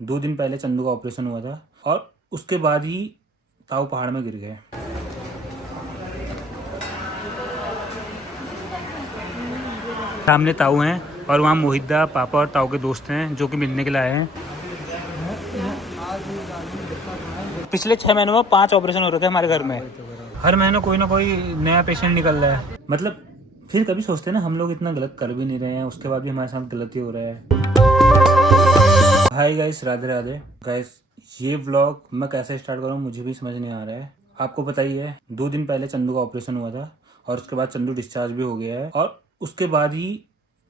2 दिन पहले चंदू का ऑपरेशन हुआ था और उसके बाद ही ताऊ पहाड़ में गिर गए। सामने ताऊ हैं और वहाँ मोहिद्दा पापा और ताऊ के दोस्त हैं जो कि मिलने के लिए आए हैं। पिछले 6 महीनों में 5 ऑपरेशन हो रखे हैं हमारे घर में। हर महीने कोई ना कोई नया पेशेंट निकल रहा है। मतलब फिर कभी सोचते हैं ना हम लोग इतना गलत कर भी नहीं रहे हैं, उसके बाद भी हमारे साथ गलती हो रहा है। Hi guys, Radhe Radhe guys. ये व्लॉग मैं कैसे स्टार्ट करूँ मुझे भी समझ नहीं आ रहा है। आपको पता ही है 2 दिन पहले चंदू का ऑपरेशन हुआ था और उसके बाद चंदू डिस्चार्ज भी हो गया है और उसके बाद ही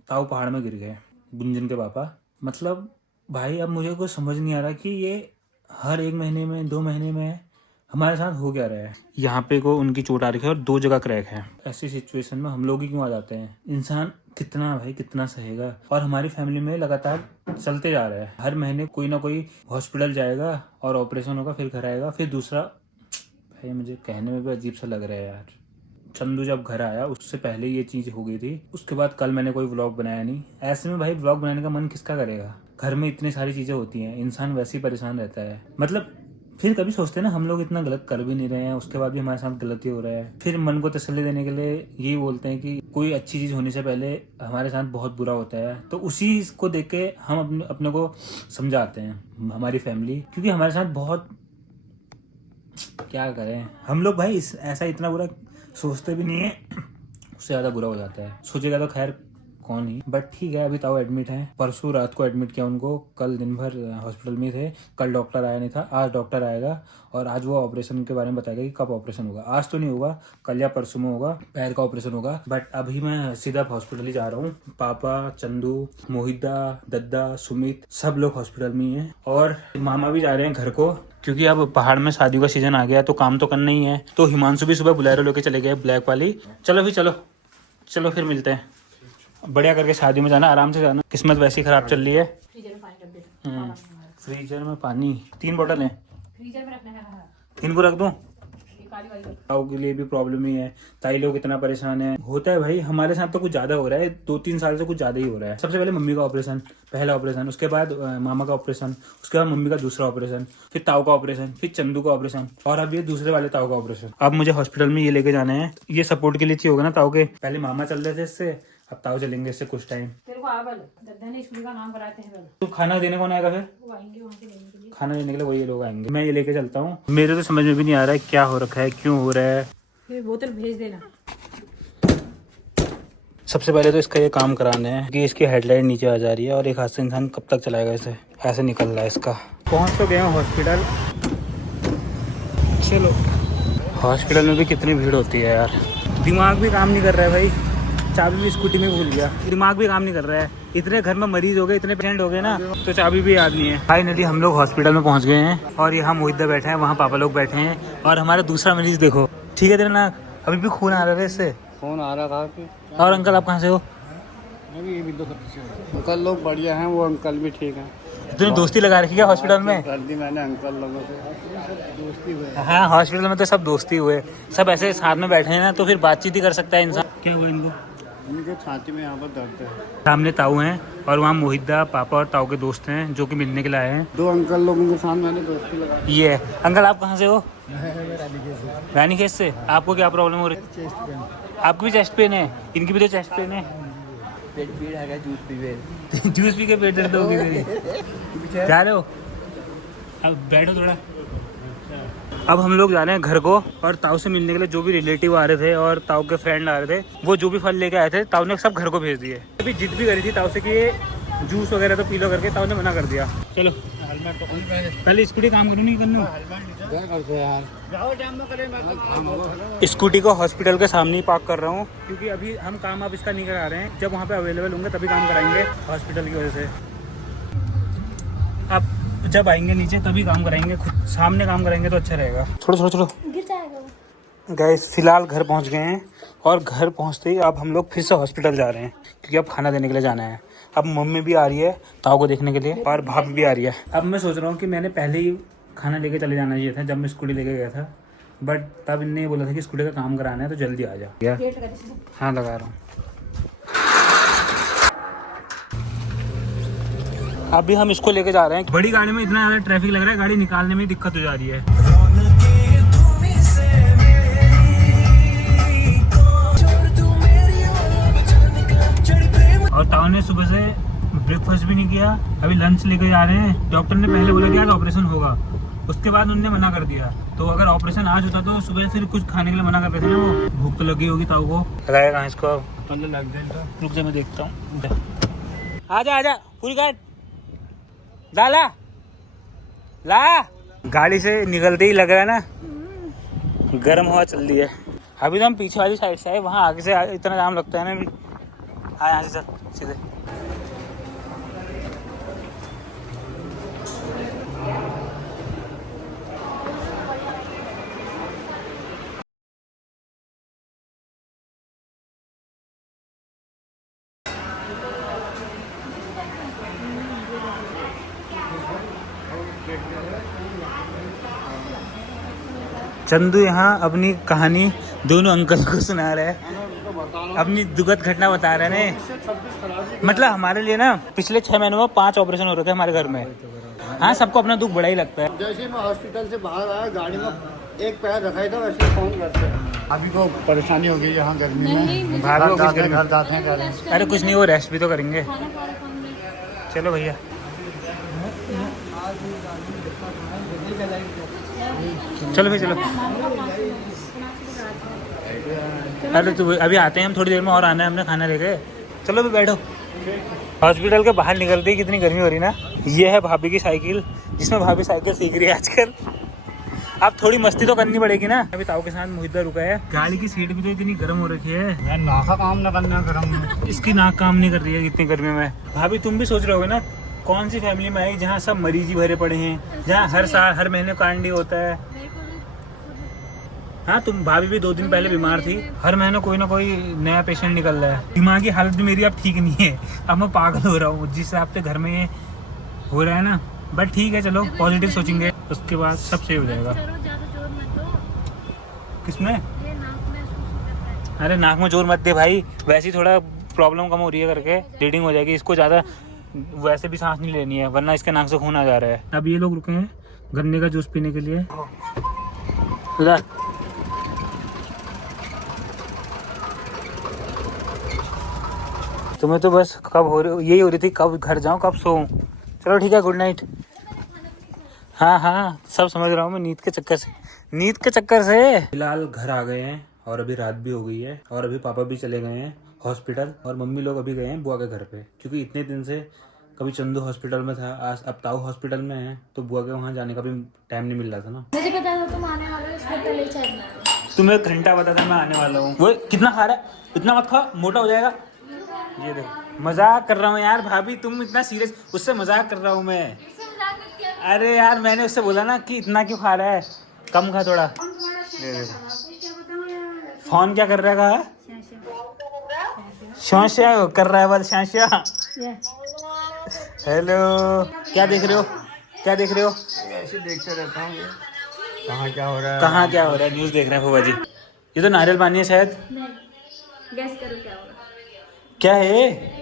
ताऊ पहाड़ में गिर गए, गुंजन के पापा। मतलब भाई अब मुझे कुछ समझ नहीं आ रहा कि ये हर 1 महीने में 2 महीने में हमारे साथ हो क्या रहा है। यहाँ पे को उनकी चोट आ रही है और 2 जगह क्रैक है। ऐसी सिचुएशन में हम लोग ही क्यों आ जाते हैं। इंसान कितना भाई कितना सहेगा। और हमारी फैमिली में लगातार चलते जा रहा है, हर महीने कोई ना कोई हॉस्पिटल जाएगा और ऑपरेशन होगा, फिर घर आएगा, फिर दूसरा। भाई मुझे कहने में भी अजीब सा लग रहा है यार। चंदू जब घर आया उससे पहले ये चीज हो गई थी, उसके बाद कल मैंने कोई व्लॉग बनाया नहीं। ऐसे में भाई व्लॉग बनाने का मन किसका करेगा। घर में इतनी सारी चीजें होती हैं, इंसान वैसे ही परेशान रहता है। मतलब फिर कभी सोचते हैं ना हम लोग इतना गलत कर भी नहीं रहे हैं, उसके बाद भी हमारे साथ गलती हो रहा है। फिर मन को तसल्ली देने के लिए यही बोलते हैं कि कोई अच्छी चीज होने से पहले हमारे साथ बहुत बुरा होता है, तो उसी को देख के हम अपने को समझाते हैं हमारी फैमिली, क्योंकि हमारे साथ बहुत क्या करें हम लोग भाई ऐसा इतना बुरा सोचते भी नहीं है, उससे ज़्यादा बुरा हो जाता है। सोचेगा तो खैर कौन ही, बट ठीक है। अभी ताऊ एडमिट हैं, परसों रात को एडमिट किया उनको, कल दिन भर हॉस्पिटल में थे। कल डॉक्टर आया नहीं था, आज डॉक्टर आएगा और आज वो ऑपरेशन के बारे में बताएगा कि कब ऑपरेशन होगा। आज तो नहीं होगा, कल या परसों में होगा, पैर का ऑपरेशन होगा। बट अभी मैं सीधा हॉस्पिटल ही जा रहा हूँ। पापा, चंदू, मोहिद्दा, दद्दा, सुमित सब लोग हॉस्पिटल में ही हैं और मामा भी जा रहे हैं घर को, क्योंकि अब पहाड़ में शादियों का सीजन आ गया तो काम तो करना ही है। तो हिमांशु भी सुबह बुलेरो लेके चले गए, ब्लैक वाली। चलो भी चलो फिर मिलते हैं। बढ़िया करके शादी में जाना, आराम से जाना, किस्मत वैसी खराब चल रही है। फ्रीजर में पानी 3 बोतल है, फ्रीजर में रखना है। 3 को रख दूं? ताऊ के लिए भी प्रॉब्लम ही है, ताई लोग इतना परेशान है। होता है भाई, हमारे साथ तो कुछ ज्यादा हो रहा है, 2-3 साल से कुछ ज्यादा ही हो रहा है। सबसे पहले मम्मी का ऑपरेशन, पहला ऑपरेशन, उसके बाद मामा का ऑपरेशन, उसके बाद मम्मी का दूसरा ऑपरेशन, फिर ताऊ का ऑपरेशन, फिर चंदू का ऑपरेशन और अब ये दूसरे वाले ताऊ का ऑपरेशन। अब मुझे हॉस्पिटल में ये लेके जाना है, ये सपोर्ट के लिए चाहिए होगा ना ताऊ के। पहले मामा चल रहे थे इससे, अब ताऊ चलेंगे इससे कुछ टाइम। तेरे को आबल दद्दा ने स्कूल का नाम कराते हैं। तो खाना देने कौन आएगा फिर? वो आएंगे वहाँ से लेने के लिए। खाना देने के लिए वही लोग आएंगे। मैं ये लेके चलता हूँ। मेरे तो समझ में भी नहीं आ रहा है क्या हो रखा है, क्यों हो रहा है। फिर बोतल भेज देना। सबसे पहले तो इसका ये काम कराना है कि इसकी हेडलाइट नीचे आ जा रही है और एक हाथ से इंसान कब तक चलाएगा इसे, ऐसे निकल रहा है इसका। पहुँच तो गए हॉस्पिटल। चलो, हॉस्पिटल में भी कितनी भीड़ होती है यार। दिमाग भी काम नहीं कर रहा है भाई, चाबी भी स्कूटी में भूल गया। दिमाग भी काम नहीं कर रहा है, इतने घर में मरीज हो गए, इतने पेशेंट हो गए ना, तो चाबी भी याद नहीं है। फाइनली हम लोग हॉस्पिटल में पहुंच गए हैं और यहाँ मोहिद्दा बैठे हैं, वहाँ पापा लोग बैठे हैं और हमारा दूसरा मरीज देखो। ठीक है तेरा ना, अभी भी खून आ रहा है इससे। खून आ रहा था। और अंकल आप कहाँ से हो? अंकल लोग बढ़िया हैं, वो अंकल भी ठीक है। तूने दोस्ती लगा रखी है हॉस्पिटल में? कर दी मैंने अंकल लोगों से, दोस्ती हुए। हाँ, हॉस्पिटल में तो सब दोस्ती हुए, सब ऐसे साथ में बैठे हैं ना, तो फिर बातचीत ही कर सकता है इंसान। क्या हुआ इनको? इनके छाती में यहाँ पर दर्द है। सामने ताऊ हैं और वहाँ मोहिद्दा पापा और ताऊ के दोस्त हैं जो कि मिलने के लिए आए हैं। 2 अंकल लोगों के साथ मैंने दोस्ती लगा। ये है। अंकल आप कहाँ से हो? रानीखेत से। आपको क्या प्रॉब्लम हो रही है? आपकी भी चेस्ट पेन है, इनकी भी तो चेस्ट पेन है। पेट पीड़ है, जूस पी जूस पी के पेट दर्द होगी मेरी। जा रहे हो? अब बैठो थोड़ा। अब हम लोग जा रहे हैं घर को और ताऊ से मिलने के लिए जो भी रिलेटिव आ रहे थे और ताऊ के फ्रेंड आ रहे थे, वो जो भी फल लेके आए थे ताऊ ने सब घर को भेज दिए। अभी जिद भी करी थी ताऊ से कि ये जूस वगैरह तो पी लो करके, ताऊ ने मना कर दिया। चलो पहले स्कूटी काम करूँ नहीं करना, स्कूटी को हॉस्पिटल के सामने ही पार्क कर रहा हूँ, क्योंकि अभी हम काम आप इसका नहीं करा रहे हैं। जब वहाँ पे अवेलेबल होंगे तभी काम कराएंगे हॉस्पिटल की वजह से। अब जब आएंगे नीचे तभी काम कराएंगे, खुद सामने काम कराएंगे तो अच्छा रहेगा। छोड़ो गिर जाएगा। गाइस फिलहाल घर पहुंच गए हैं और घर पहुंचते ही अब हम लोग फिर से हॉस्पिटल जा रहे हैं, क्योंकि अब खाना देने के लिए जाना है। अब मम्मी भी आ रही है ताऊ को देखने के लिए और भाभी भी आ रही है। अब मैं सोच रहा हूँ कि मैंने पहले ही खाना लेके चले जाना चाहिए था जब मैं स्कूटी लेके गया था, बट तब इनने बोला था कि स्कूटी का काम कराना है तो जल्दी आ जा। हाँ लगा रहा हूँ। अभी हम इसको लेके जा रहे हैं। बड़ी गाड़ी में इतना ज़्यादा ट्रैफिक लग रहा है, गाड़ी निकालने में दिक्कत हो जा रही है। और टाउन में सुबह से ब्रेकफास्ट भी नहीं किया, अभी लंच लेके जा रहे हैं। डॉक्टर ने पहले बोला कि आज ऑपरेशन होगा, उसके बाद उन्होंने मना कर दिया। तो अगर ऑपरेशन आज होता तो सुबह फिर कुछ खाने के लिए मना कर रहे थे ना वो। भूख तो लगी होगी ताऊ को। लगाएगा कहाँ इसको? लग जाएगा। रुक जा, मैं देखता हूँ। आजा आजा, पूरी गाड़ डाला ला। गाड़ी से निकलते ही लग रहा है ना गर्म हवा चल रही है। अभी तो हम पीछे वाली साइड से आए, वहाँ आगे से इतना जाम लगता है ना अभी। हाँ यहाँ से चल सीधे। चंदू यहाँ अपनी कहानी दोनों अंकल को सुना रहा है, अपनी दुखद घटना बता रहे हैं। मतलब हमारे लिए ना पिछले 6 महीनों में 5 ऑपरेशन हो रखे हमारे घर में। हाँ, सबको अपना दुख बड़ा ही लगता है। जैसे मैं हॉस्पिटल से बाहर आया, गाड़ी में एक पैर रखा था, वैसे फोन करते हैं। अभी तो परेशानी हो गई यहाँ गर्मी में, भाग लो, कुछ घर जाते हैं घर। अरे कुछ नहीं, वो रेस्ट भी तो करेंगे। चलो भैया, चलो भाई चलो। अरे तो अभी आते हैं हम, थोड़ी देर में और आना है हमने खाना लेके। चलो भी बैठो। हॉस्पिटल के बाहर निकलते ही कितनी गर्मी हो रही ना। ये है भाभी की साइकिल, जिसमें भाभी साइकिल सीख रही है आजकल। अब थोड़ी मस्ती तो करनी पड़ेगी ना। अभी ताऊ के साथ मुहिद्दा रुका है। गाड़ी की सीट भी तो इतनी गर्म हो रखी है, नाका काम न करना गर्म। इसकी नाक काम नहीं कर रही है इतनी गर्मी में। भाभी तुम भी सोच रहे होगे ना, कौन सी फैमिली में आई जहाँ सब मरीज ही भरे पड़े हैं, जहाँ हर साल हर महीने कांडी होता है। हाँ, तुम भाभी भी 2 दिन पहले बीमार थी। हर महीने कोई ना कोई नया पेशेंट निकल रहा है। दिमागी हालत भी मेरी अब ठीक नहीं है, अब मैं पागल हो रहा हूँ जिस हिसाब से घर में ये हो रहा है ना। बट ठीक है, चलो पॉजिटिव सोचेंगे, उसके बाद सब सही हो जाएगा। किसमें? अरे नाक में जोर मत दे भाई, वैसे ही थोड़ा प्रॉब्लम कम हो रही है करके ब्लीडिंग हो जाएगी। इसको ज़्यादा वैसे भी सांस नहीं लेनी है, वरना इसके नाक से खून आ जा रहा है। अब ये लोग रुके हैं गन्ने का जूस पीने के लिए। तुम्हें तो बस कब यही हो रही थी, कब घर जाऊं कब सोऊं। चलो ठीक है, गुड नाइट। हाँ हाँ, सब समझ रहा हूँ मैं, नींद के चक्कर से। फिलहाल घर आ गए हैं और अभी रात भी हो गई है, और अभी पापा भी चले गए हैं हॉस्पिटल, और मम्मी लोग अभी गए हैं बुआ के घर पे, क्योंकि इतने दिन से कभी चंदू हॉस्पिटल में था, आज अब ताऊ हॉस्पिटल में है, तो बुआ के वहाँ जाने का भी टाइम नहीं मिल रहा था ना। मुझे पता था तुम आने वाले हो, इसलिए पहले ही चाहिए। तुम्हें एक घंटा पता था मैं आने वाला हूँ। वो कितना खा रहा है, इतना मत खा, मोटा हो जाएगा। ये देखो, मजाक कर रहा हूँ यार भाभी, तुम इतना सीरियस, उससे मजाक कर रहा हूँ मैं। अरे यार मैंने उससे बोला ना कि इतना क्यों खा रहा है, कम खा थोड़ा। ये देखो फोन क्या कर रहा है, शांशा कर रहा है, बल शांशा। हेलो, क्या देख रहे हो, क्या देख रहे हो? ऐसे देखते रहता हूँ कहाँ क्या हो रहा है, कहाँ क्या हो रहा है, न्यूज़ देख रहे हैं फूफा जी। ये तो नारियल पानी है शायद। गैस करो क्या होगा। क्या है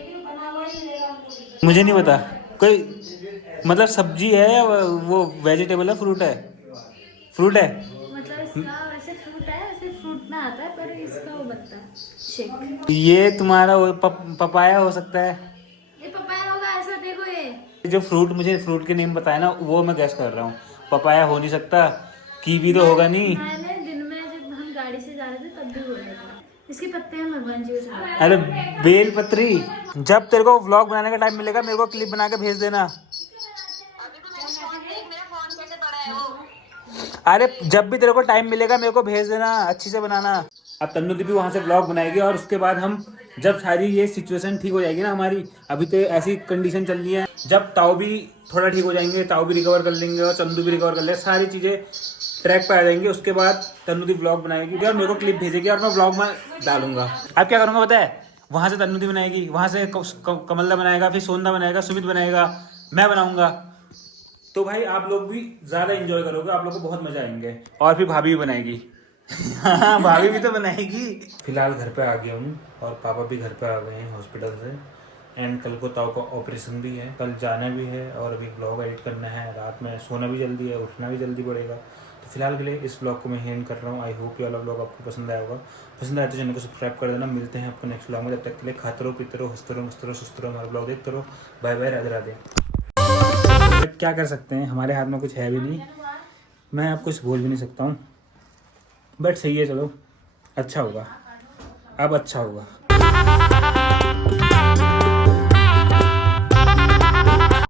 मुझे नहीं पता, कोई मतलब सब्जी है या वो वेजिटेबल है, फ्रूट है? फ्रूट है मतलब इसका वैसे फ्रूट है, वैसे फ्रूट में आता है, पर इसका वो बनता है शेक। ये तुम्हारा वो पपाया हो सकता है। ये पपाया होगा, ऐसा देखो। ये जो फ्रूट मुझे फ्रूट के नेम बताया ना, वो मैं गैस कर रहा हूँ। पपाया हो नहीं सकता, कीवी तो होगा नहीं। मैंने दिन में जब हम गाड़ी से जा रहे थे तब भी बोला था, इसके पत्ते हैं भगवान जी को चढ़ाते हैं। अरे बेल पत्री, जब तेरे को व्लॉग बनाने का टाइम मिलेगा मेरे को क्लिप बना के भेज देना। अरे जब भी तेरे को टाइम मिलेगा मेरे को भेज देना, अच्छी से बनाना। अब तन्नू दीदी वहाँ से ब्लॉग बनाएगी, और उसके बाद हम जब सारी ये सिचुएशन ठीक हो जाएगी ना हमारी, अभी तो ऐसी कंडीशन चल रही है, जब ताऊ भी थोड़ा ठीक हो जाएंगे, ताऊ भी रिकवर कर लेंगे और चंदू भी रिकवर कर लेंगे, सारी चीज़ें ट्रैक पे आ जाएंगे, उसके बाद तन्नू दी ब्लॉग बनाएगी और मेरे को क्लिप भेजेगी और मैं ब्लॉग में डालूंगा। अब क्या करूँगा पता है, वहाँ से तन्नू दी बनाएगी, वहाँ से कमलदा बनाएगा, फिर सोनदा बनाएगा, सुमित बनाएगा, मैं बनाऊंगा। तो भाई आप लोग भी ज़्यादा एंजॉय करोगे, आप लोग को बहुत मजा आएंगे। और फिर भाभी भी बनाएगी। हाँ भाभी भी तो बनाएगी। फिलहाल घर पे आ गया हूँ और पापा भी घर पे आ गए हैं हॉस्पिटल से। एंड कल को ताऊ का ऑपरेशन भी है, कल जाना भी है और अभी ब्लॉग एडिट करना है, रात में सोना भी जल्दी है, उठना भी जल्दी पड़ेगा। तो फिलहाल के लिए इस ब्लॉग को मैं एंड कर रहा हूँ। आई होप ये वाला ब्लॉग आपको पसंद आया होगा। पसंद आए तो चैनल को सब्सक्राइब कर देना। मिलते हैं आपको नेक्स्ट ब्लॉग में, तब तक के लिए खाते रहो, पीते रहो, हंसते रहो, मस्त रहो, सुस्त रहो, हमारा ब्लॉग देखते रहो। Bye bye, Radhe Radhe. क्या कर सकते हैं, हमारे हाथ में कुछ है भी नहीं, मैं आपको कुछ बोल भी नहीं सकता हूँ, बट सही है, चलो अच्छा होगा, अब अच्छा होगा।